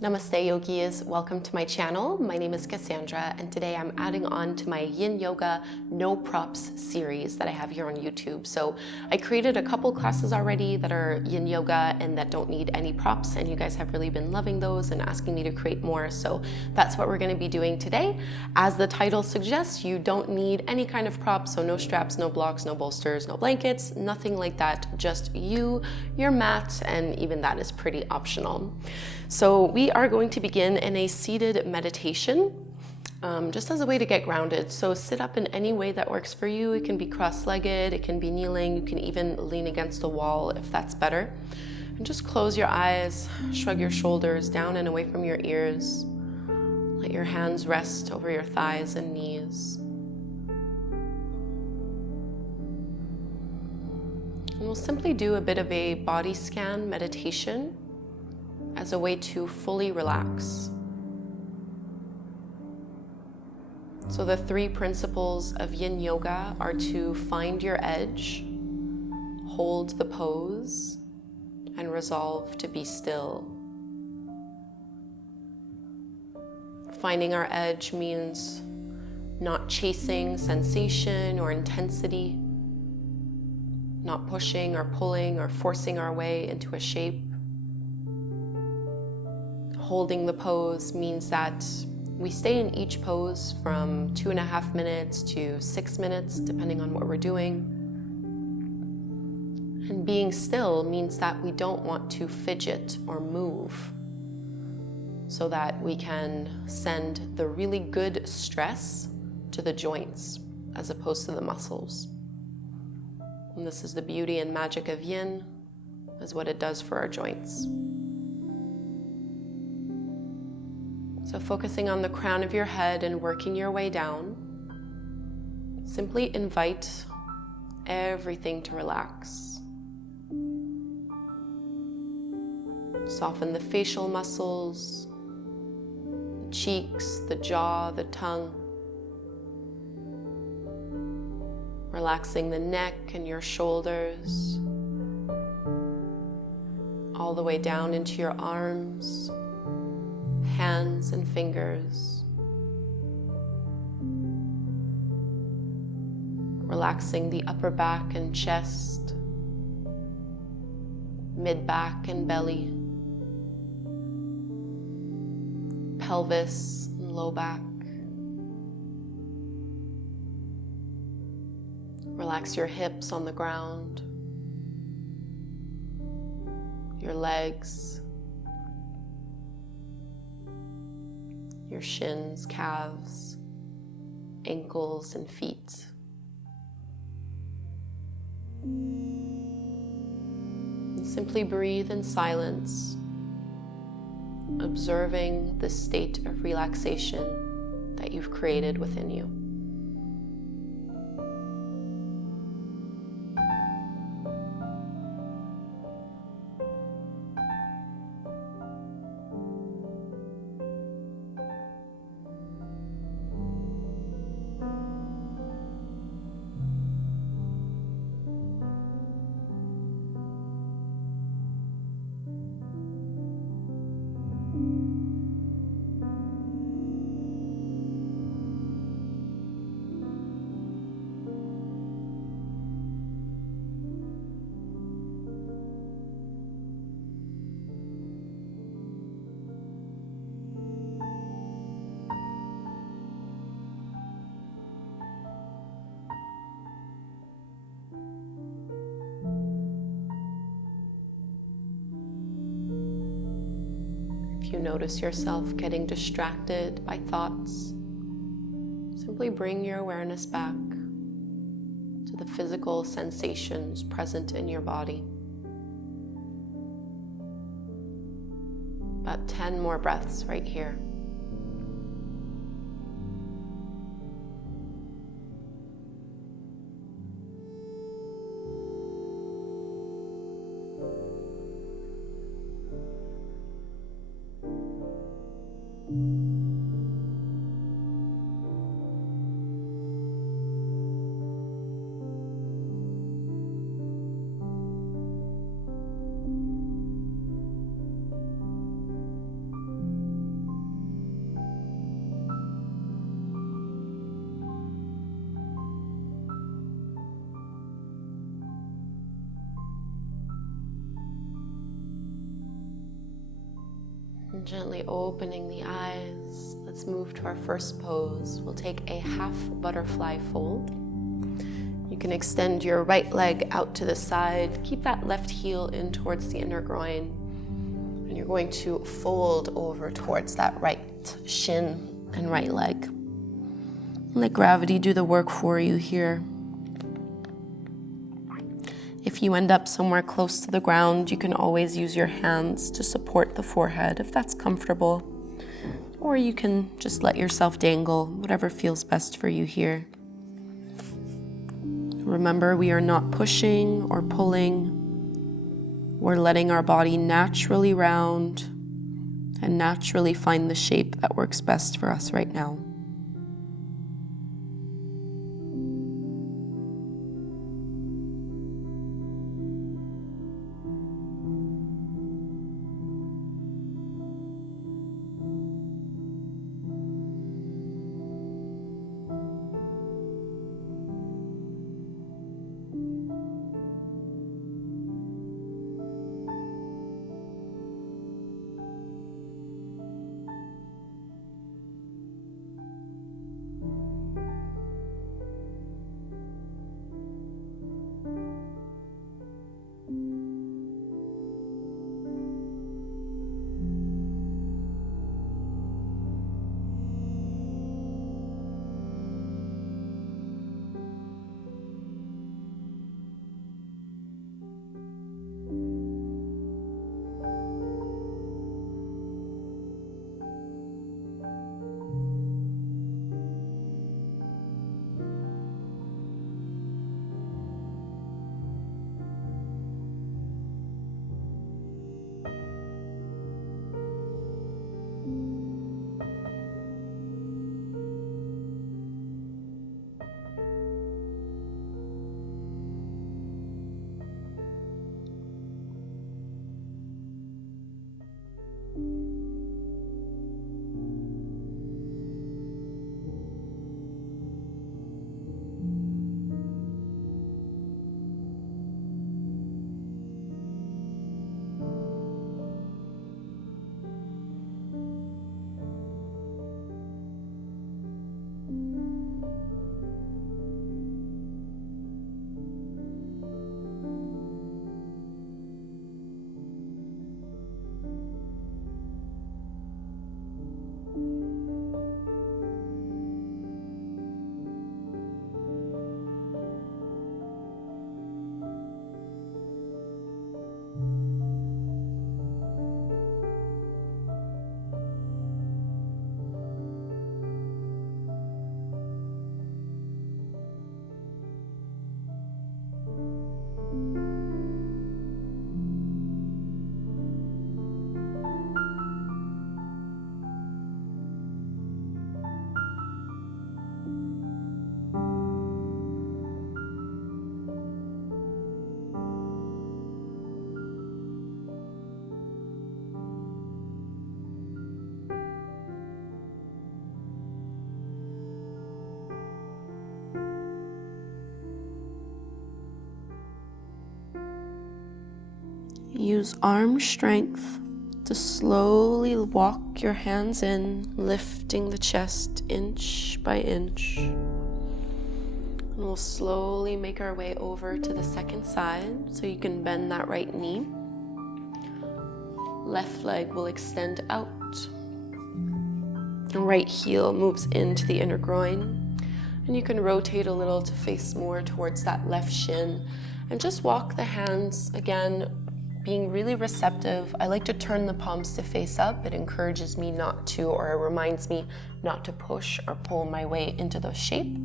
Namaste yogis, welcome to my channel. My name is Kassandra and today I'm adding on to my Yin Yoga No Props series that I have here on YouTube. So I created a couple classes already that are Yin Yoga and that don't need any props, and you guys have really been loving those and asking me to create more. So that's what we're going to be doing today. As the title suggests, you don't need any kind of props, so no straps, no blocks, no bolsters, no blankets, nothing like that. Just you, your mat, and even that is pretty optional. So we are going to begin in a seated meditation, just as a way to get grounded. So sit up in any way that works for you. It can be cross-legged, it can be kneeling, you can even lean against the wall if that's better. And just close your eyes, shrug your shoulders down and away from your ears. Let your hands rest over your thighs and knees. And we'll simply do a bit of a body scan meditation as a way to fully relax. So the three principles of Yin Yoga are to find your edge, hold the pose, and resolve to be still. Finding our edge means not chasing sensation or intensity, not pushing or pulling or forcing our way into a shape. Holding the pose means that we stay in each pose from 2.5 minutes to 6 minutes, depending on what we're doing. And being still means that we don't want to fidget or move, so that we can send the really good stress to the joints as opposed to the muscles. And this is the beauty and magic of Yin, is what it does for our joints. So focusing on the crown of your head and working your way down, simply invite everything to relax. Soften the facial muscles, the cheeks, the jaw, the tongue. Relaxing the neck and your shoulders, all the way down into your arms, hands and fingers. Relaxing the upper back and chest, mid-back and belly, pelvis and low back. Relax your hips on the ground, your legs, your shins, calves, ankles, and feet. And simply breathe in silence, observing the state of relaxation that you've created within you. If you notice yourself getting distracted by thoughts, simply bring your awareness back to the physical sensations present in your body. About 10 more breaths right here. Gently opening the eyes. Let's move to our first pose. We'll take a half butterfly fold. You can extend your right leg out to the side. Keep that left heel in towards the inner groin. And you're going to fold over towards that right shin and right leg. Let gravity do the work for you here. If you end up somewhere close to the ground, you can always use your hands to support the forehead if that's comfortable. Or you can just let yourself dangle, whatever feels best for you here. Remember, we are not pushing or pulling. We're letting our body naturally round and naturally find the shape that works best for us right now. Use arm strength to slowly walk your hands in, lifting the chest inch by inch. And we'll slowly make our way over to the second side, so you can bend that right knee. Left leg will extend out. And right heel moves into the inner groin. And you can rotate a little to face more towards that left shin. And just walk the hands again, being really receptive. I like to turn the palms to face up. It encourages me not to, or it reminds me not to push or pull my way into the shape.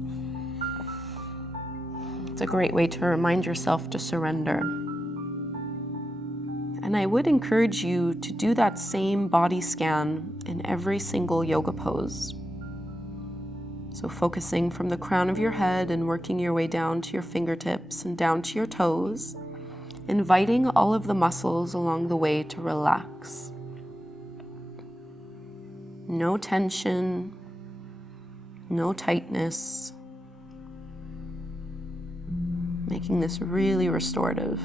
It's a great way to remind yourself to surrender. And I would encourage you to do that same body scan in every single yoga pose. So focusing from the crown of your head and working your way down to your fingertips and down to your toes, inviting all of the muscles along the way to relax. No tension, no tightness, making this really restorative.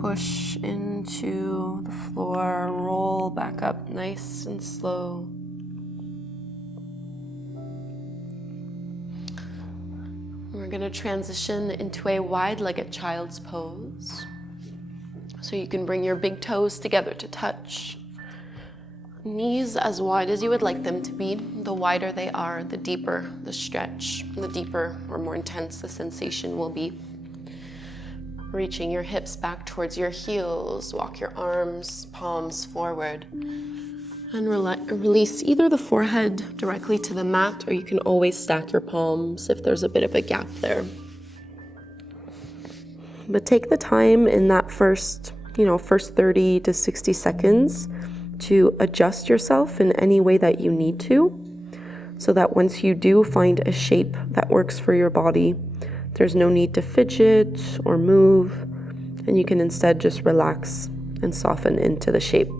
Push into the floor, roll back up nice and slow. We're going to transition into a wide-legged child's pose. So you can bring your big toes together to touch. Knees as wide as you would like them to be. The wider they are, the deeper the stretch, the deeper or more intense the sensation will be. Reaching your hips back towards your heels, walk your arms, palms forward, and release either the forehead directly to the mat, or you can always stack your palms if there's a bit of a gap there. But take the time in that first 30 to 60 seconds to adjust yourself in any way that you need to, so that once you do find a shape that works for your body, there's no need to fidget or move, and you can instead just relax and soften into the shape.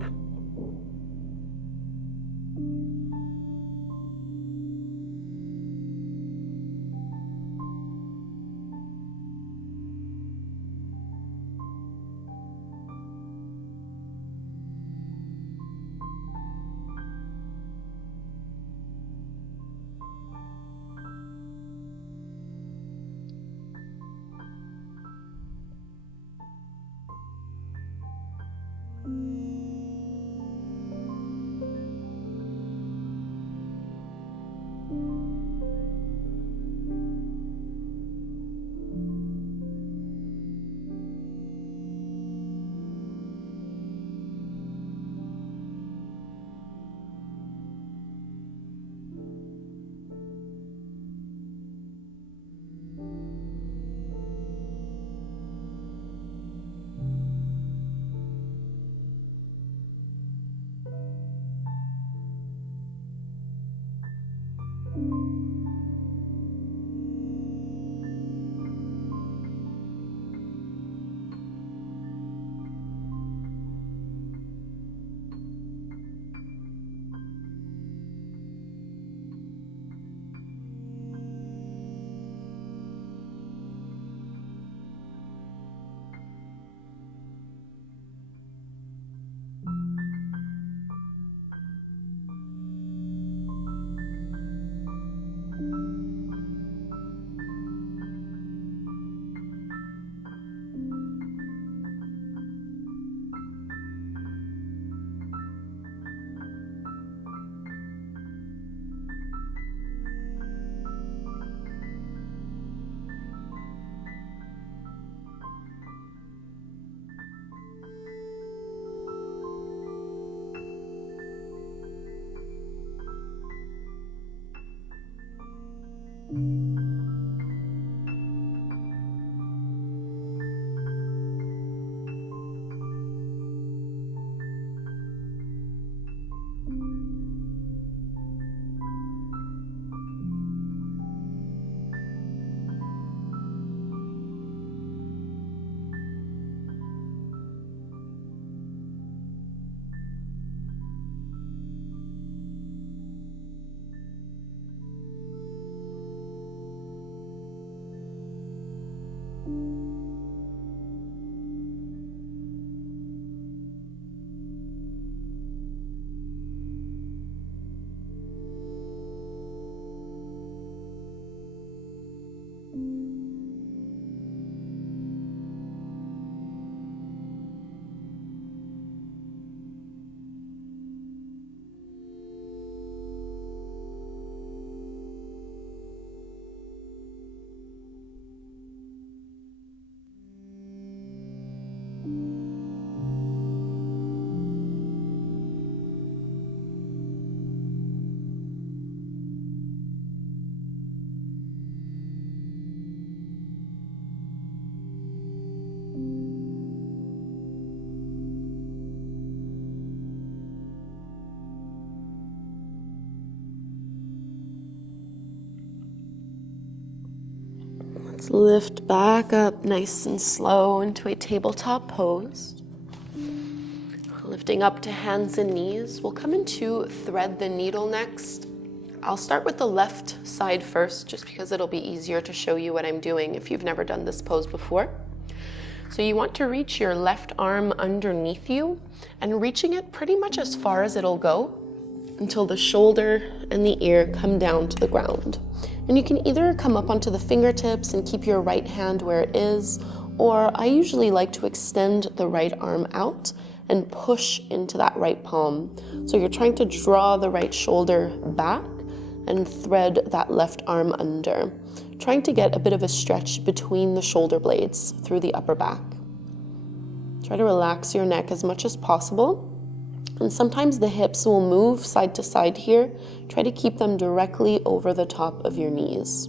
Let's lift back up nice and slow into a tabletop pose. Lifting up to hands and knees. We'll come into thread the needle next. I'll start with the left side first, just because it'll be easier to show you what I'm doing if you've never done this pose before. So you want to reach your left arm underneath you and reaching it pretty much as far as it'll go until the shoulder and the ear come down to the ground. And you can either come up onto the fingertips and keep your right hand where it is, or I usually like to extend the right arm out and push into that right palm. So you're trying to draw the right shoulder back and thread that left arm under, trying to get a bit of a stretch between the shoulder blades through the upper back. Try to relax your neck as much as possible. And sometimes the hips will move side to side here. Try to keep them directly over the top of your knees.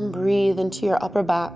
And breathe into your upper back.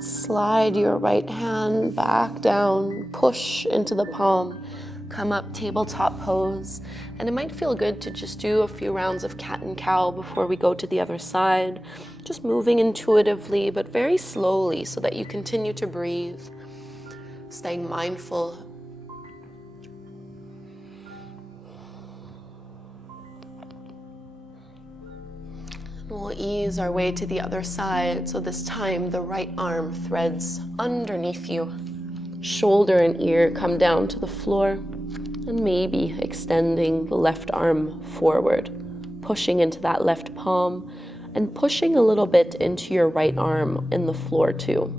Slide your right hand back down, push into the palm, come up tabletop pose. And it might feel good to just do a few rounds of cat and cow before we go to the other side. Just moving intuitively, but very slowly so that you continue to breathe, staying mindful. We'll ease our way to the other side. So this time the right arm threads underneath you. Shoulder and ear come down to the floor, and maybe extending the left arm forward, pushing into that left palm and pushing a little bit into your right arm in the floor too.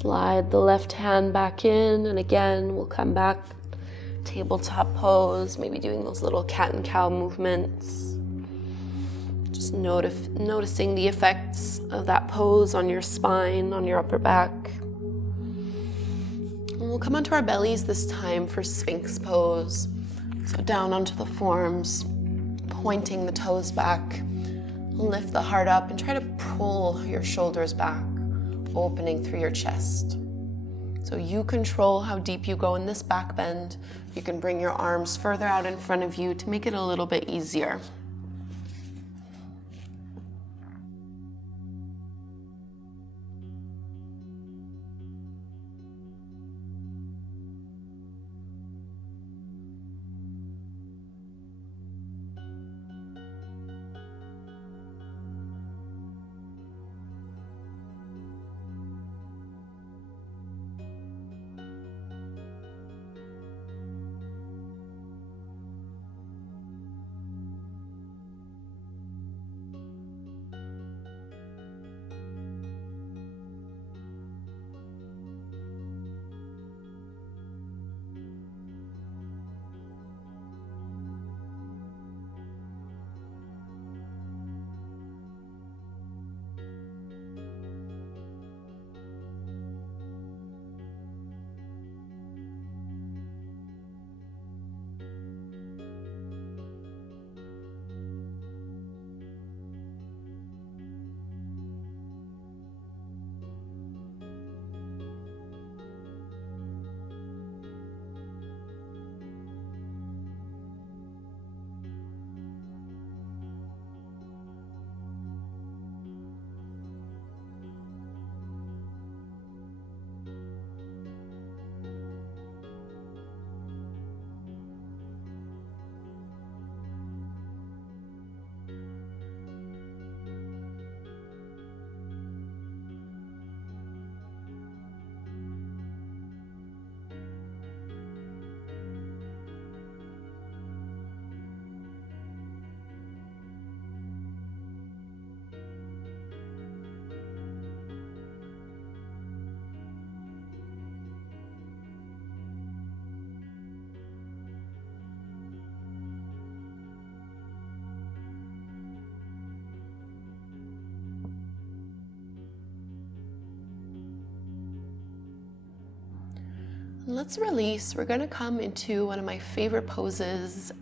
Slide the left hand back in, and again, we'll come back, tabletop pose, maybe doing those little cat and cow movements. Just noticing the effects of that pose on your spine, on your upper back. And we'll come onto our bellies this time for Sphinx pose. So down onto the forearms, pointing the toes back. Lift the heart up and try to pull your shoulders back, opening through your chest. So you control how deep you go in this back bend. You can bring your arms further out in front of you to make it a little bit easier. Let's release. We're going to come into one of my favorite poses,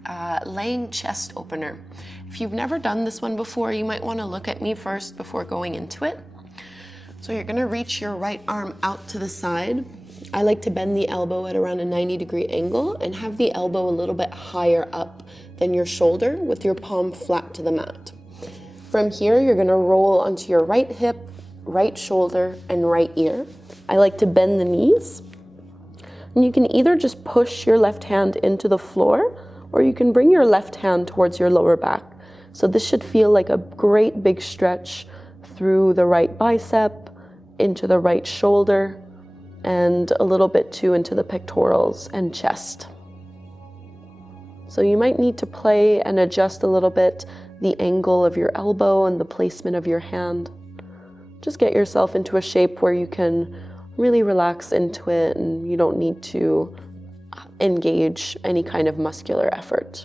laying chest opener. If you've never done this one before, you might want to look at me first before going into it. So you're going to reach your right arm out to the side. I like to bend the elbow at around a 90-degree angle and have the elbow a little bit higher up than your shoulder with your palm flat to the mat. From here, you're going to roll onto your right hip, right shoulder, and right ear. I like to bend the knees. And you can either just push your left hand into the floor, or you can bring your left hand towards your lower back. So this should feel like a great big stretch through the right bicep, into the right shoulder, and a little bit too into the pectorals and chest. So you might need to play and adjust a little bit the angle of your elbow and the placement of your hand. Just get yourself into a shape where you can really relax into it and you don't need to engage any kind of muscular effort.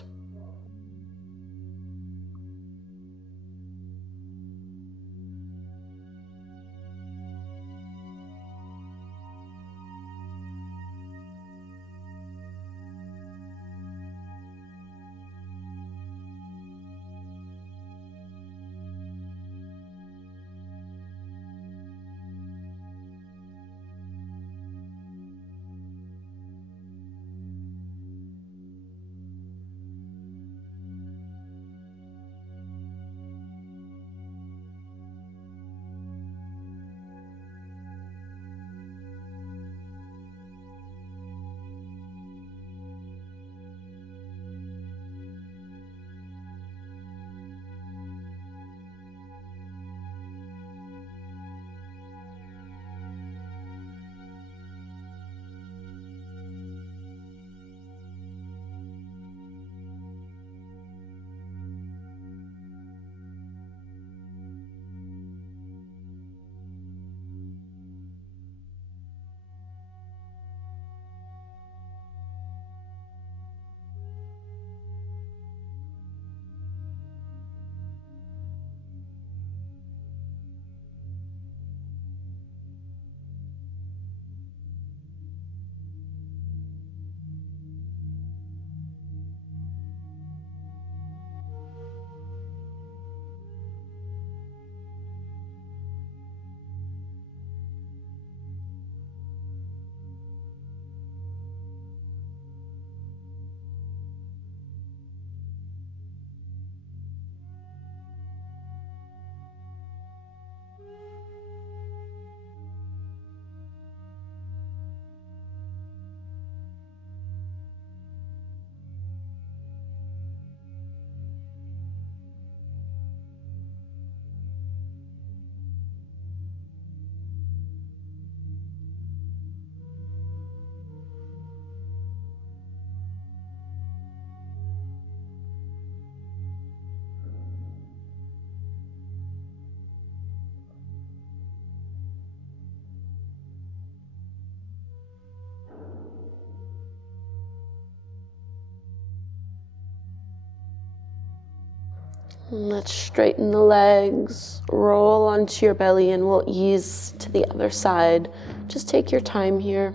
Let's straighten the legs, roll onto your belly, and we'll ease to the other side. Just take your time here.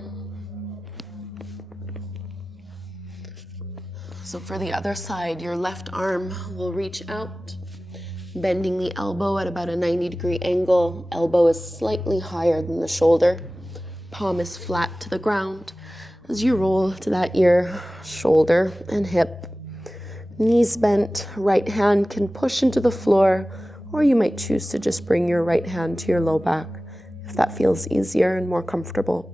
So for the other side, your left arm will reach out, bending the elbow at about a 90-degree angle. Elbow is slightly higher than the shoulder. Palm is flat to the ground. As you roll to that ear, shoulder, and hip, knees bent, right hand can push into the floor, or you might choose to just bring your right hand to your low back if that feels easier and more comfortable.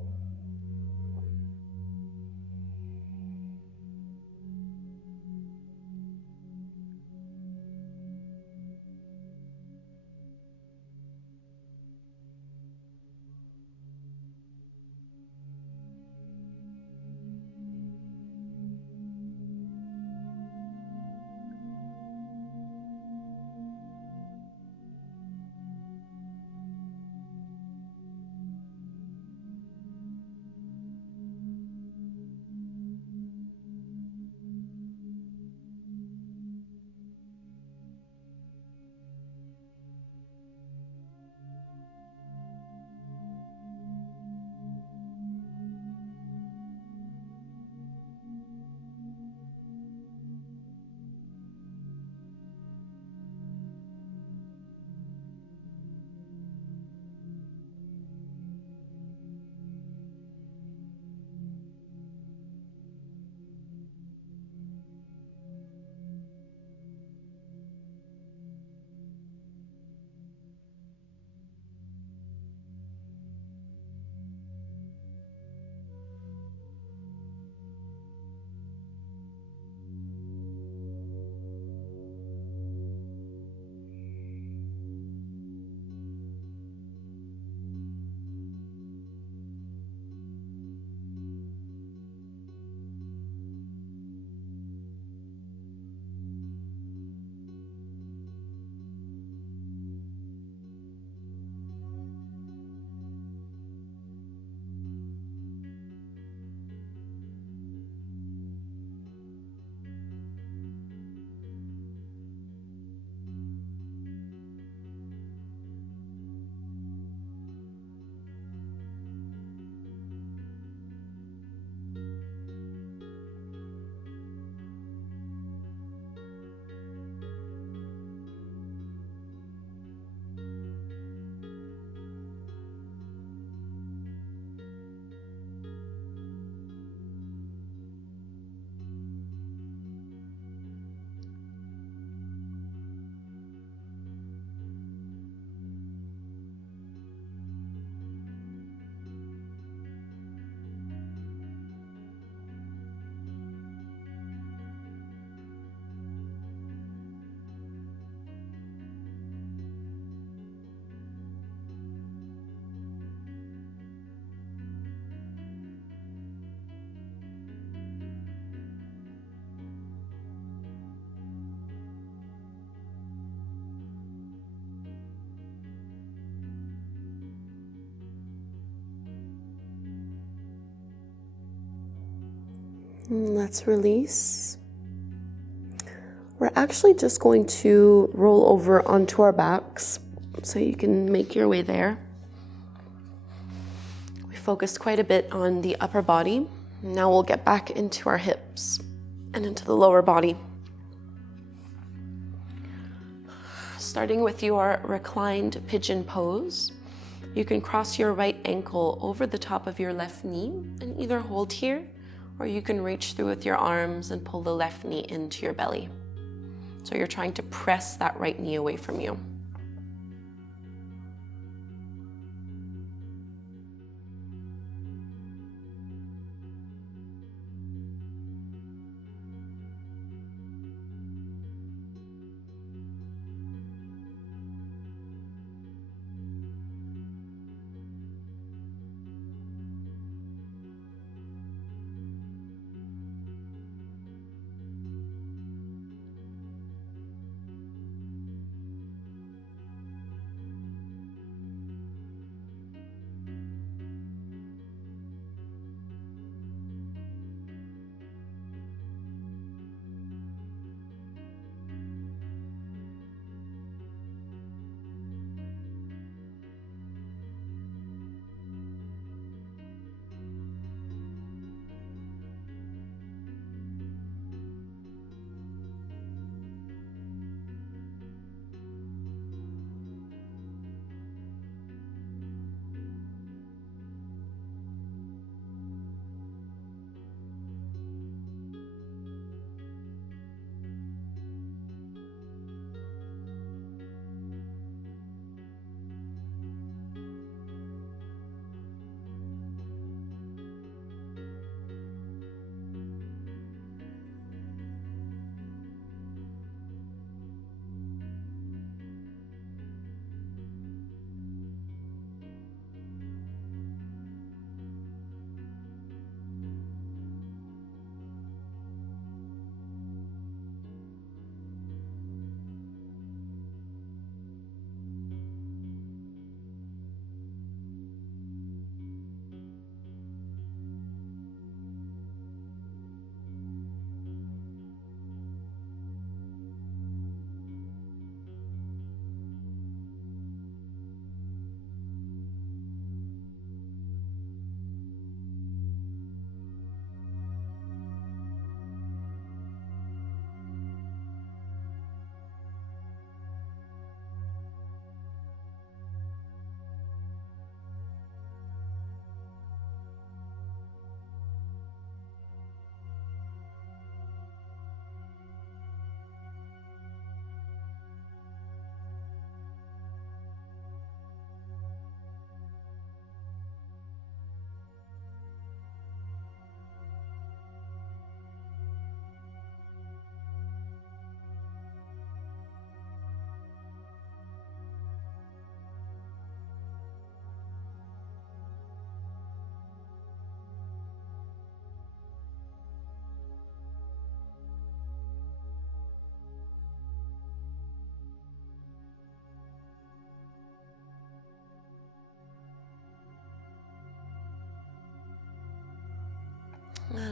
Let's release. We're actually just going to roll over onto our backs, so you can make your way there. We focused quite a bit on the upper body. Now we'll get back into our hips and into the lower body. Starting with your reclined pigeon pose, you can cross your right ankle over the top of your left knee and either hold here, or you can reach through with your arms and pull the left knee into your belly. So you're trying to press that right knee away from you.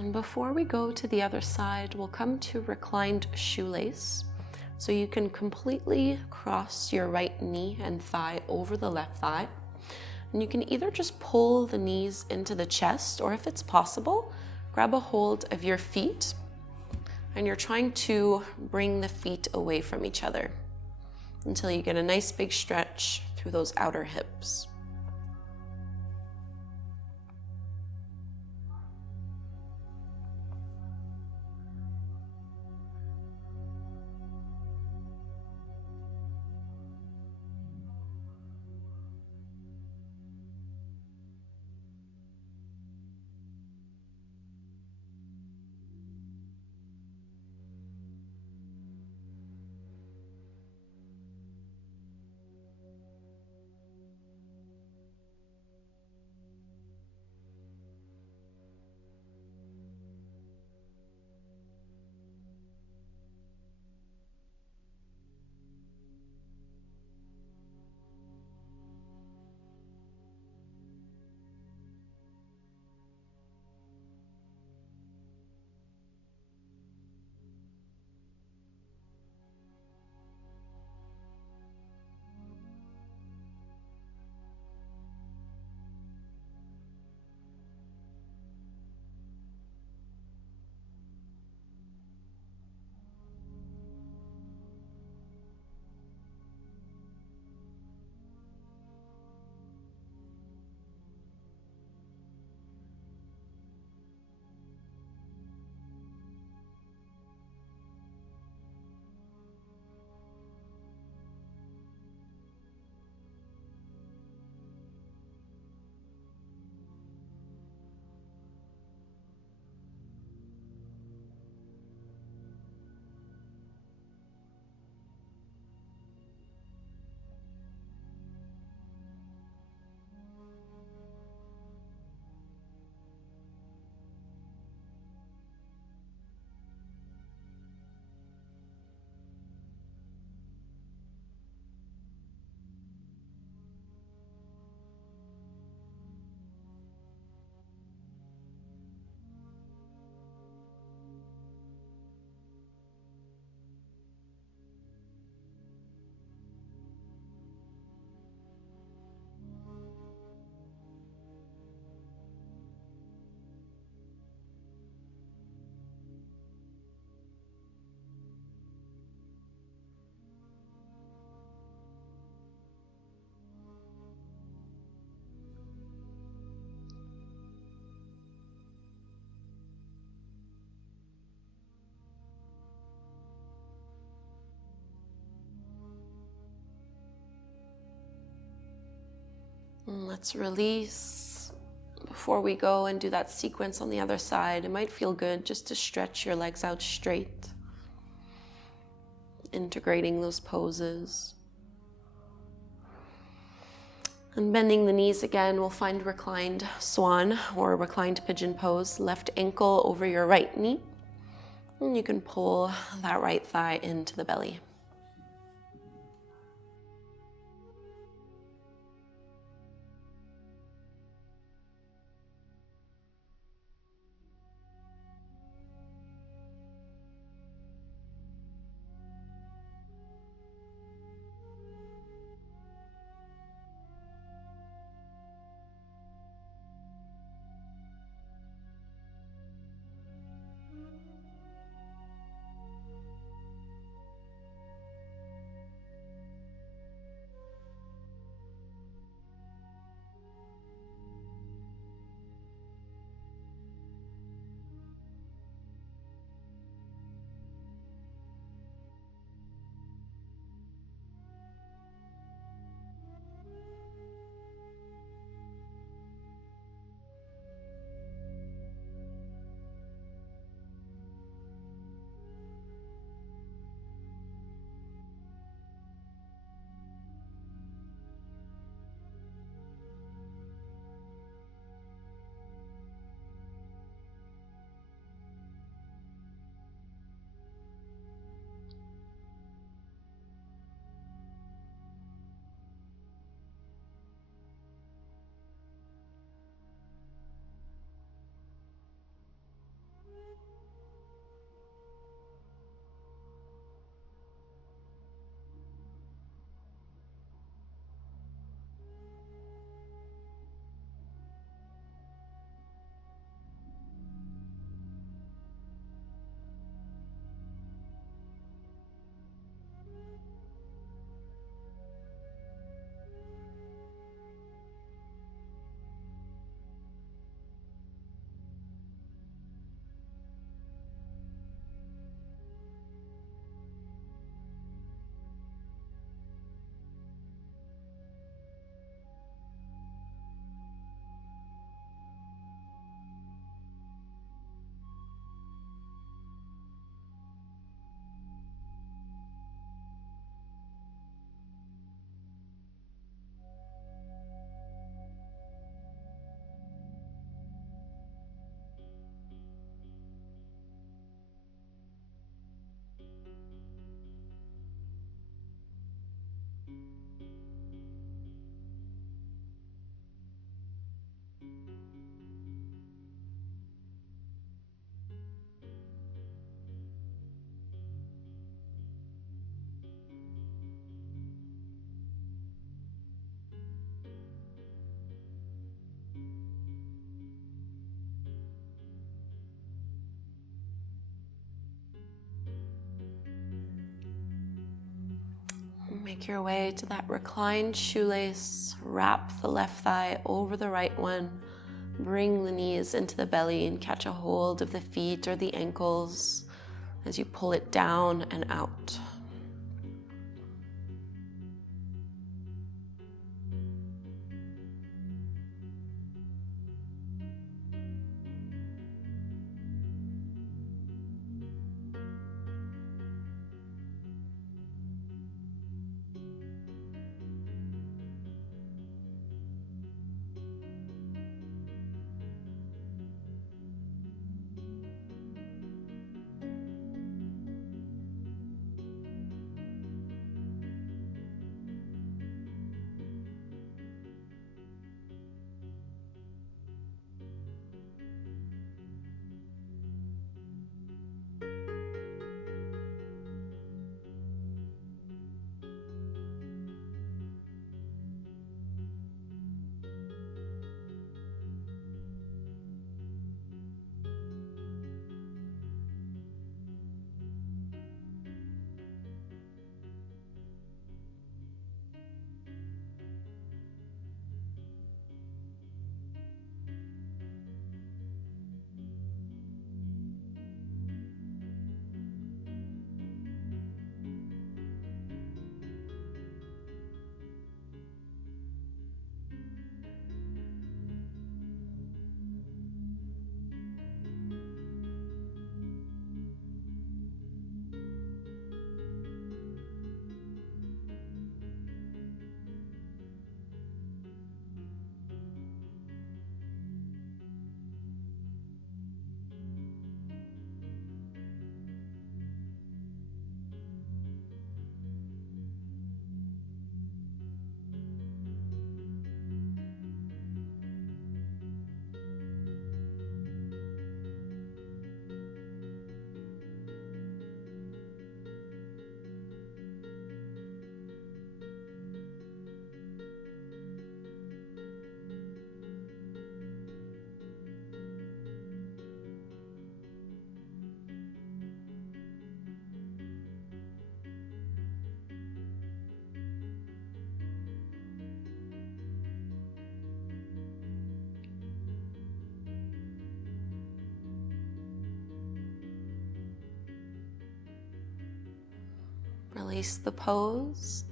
And before we go to the other side, we'll come to reclined shoelace. So you can completely cross your right knee and thigh over the left thigh. And you can either just pull the knees into the chest, or if it's possible, grab a hold of your feet and you're trying to bring the feet away from each other until you get a nice big stretch through those outer hips. And let's release. Before we go and do that sequence on the other side, it might feel good just to stretch your legs out straight, integrating those poses. And bending the knees again, we'll find reclined swan or reclined pigeon pose. Left ankle over your right knee. And you can pull that right thigh into the belly. Make your way to that reclined shoelace. Wrap the left thigh over the right one. Bring the knees into the belly and catch a hold of the feet or the ankles as you pull it down and out. Release the pose.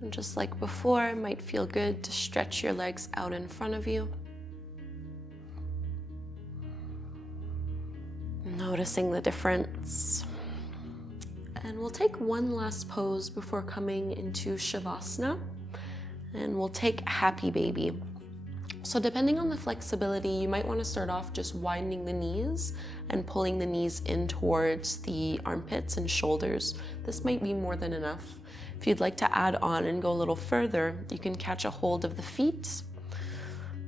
And just like before, it might feel good to stretch your legs out in front of you. Noticing the difference. And we'll take one last pose before coming into Savasana. And we'll take Happy Baby. So depending on the flexibility, you might want to start off just widening the knees and pulling the knees in towards the armpits and shoulders. This might be more than enough. If you'd like to add on and go a little further, you can catch a hold of the feet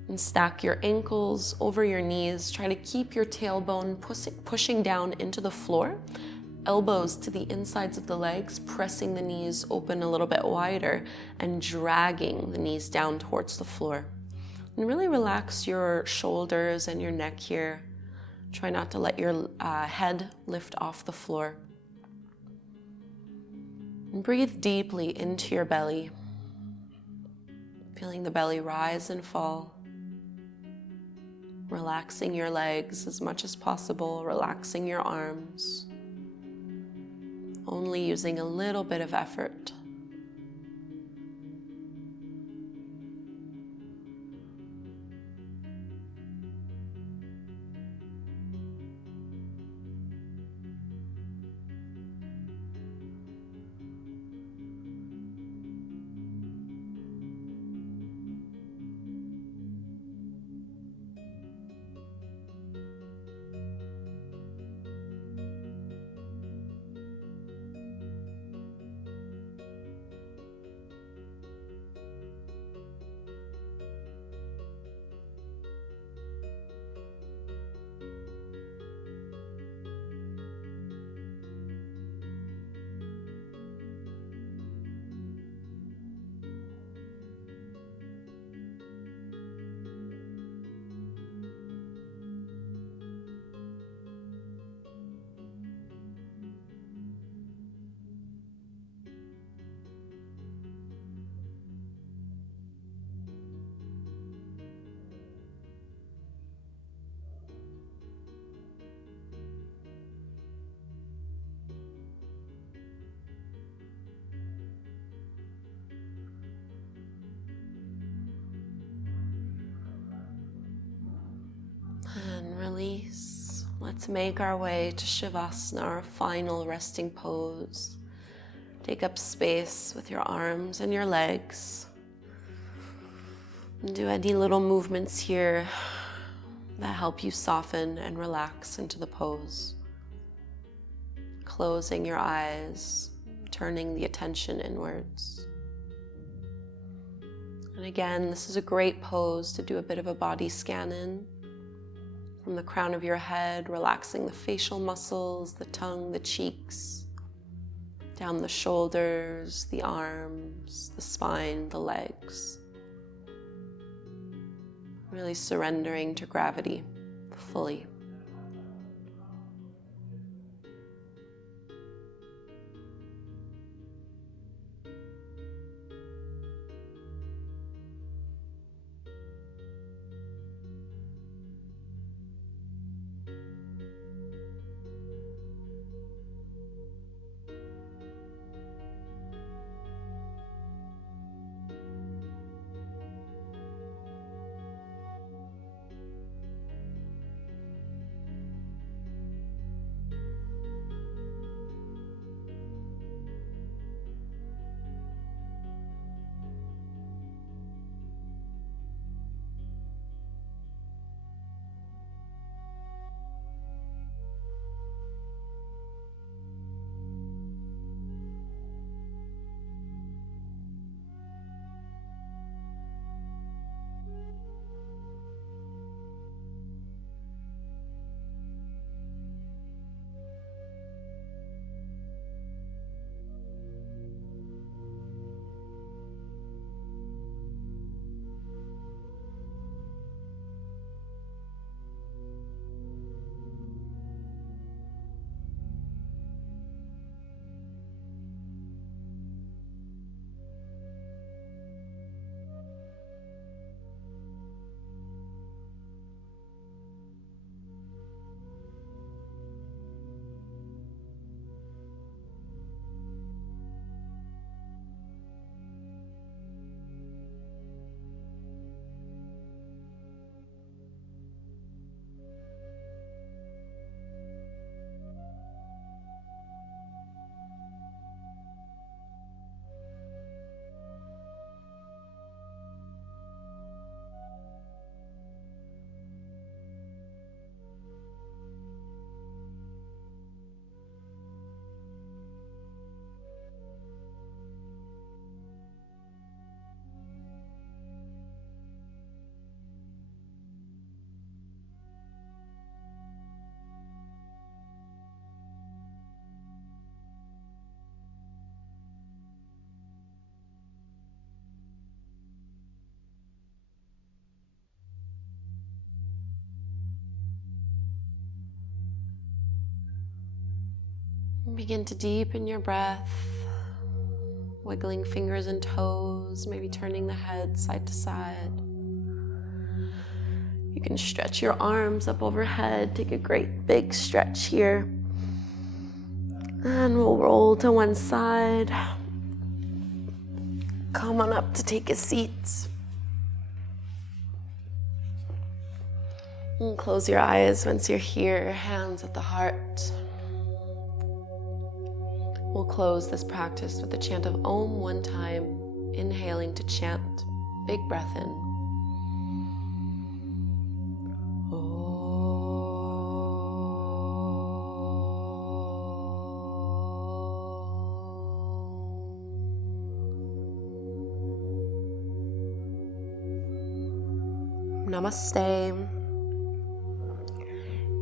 and stack your ankles over your knees. Try to keep your tailbone pushing down into the floor. Elbows to the insides of the legs, pressing the knees open a little bit wider and dragging the knees down towards the floor. And really relax your shoulders and your neck here. Try not to let your head lift off the floor. And breathe deeply into your belly. Feeling the belly rise and fall. Relaxing your legs as much as possible, relaxing your arms. Only using a little bit of effort. Let's make our way to Savasana, our final resting pose. Take up space with your arms and your legs. And do any little movements here that help you soften and relax into the pose. Closing your eyes, turning the attention inwards. And again, this is a great pose to do a bit of a body scan in. From the crown of your head, relaxing the facial muscles, the tongue, the cheeks, down the shoulders, the arms, the spine, the legs. Really surrendering to gravity fully. Begin to deepen your breath, wiggling fingers and toes, maybe turning the head side to side. You can stretch your arms up overhead, take a great big stretch here. And we'll roll to one side. Come on up to take a seat. And close your eyes once you're here, hands at the heart. We'll close this practice with the chant of Om one time, inhaling to chant. Big breath in. Namaste.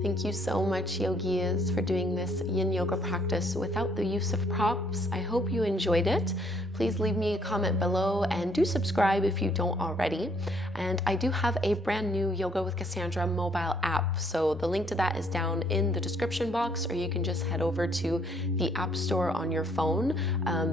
Thank you so much, yogis, for doing this Yin Yoga practice without the use of props. I hope you enjoyed it. Please leave me a comment below and do subscribe if you don't already. And I do have a brand new Yoga with Kassandra mobile app. So the link to that is down in the description box, or you can just head over to the App Store on your phone.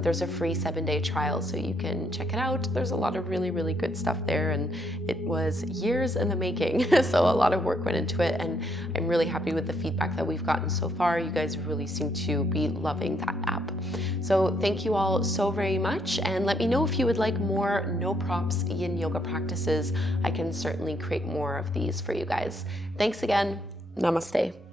There's a free 7-day trial, so you can check it out. There's a lot of really, really good stuff there, and it was years in the making. So a lot of work went into it, and I'm really happy with the feedback that we've gotten so far. You guys really seem to be loving that app. So thank you all so very much, and let me know if you would like more no props Yin Yoga practices. I can certainly create more of these for you guys. Thanks again. Namaste.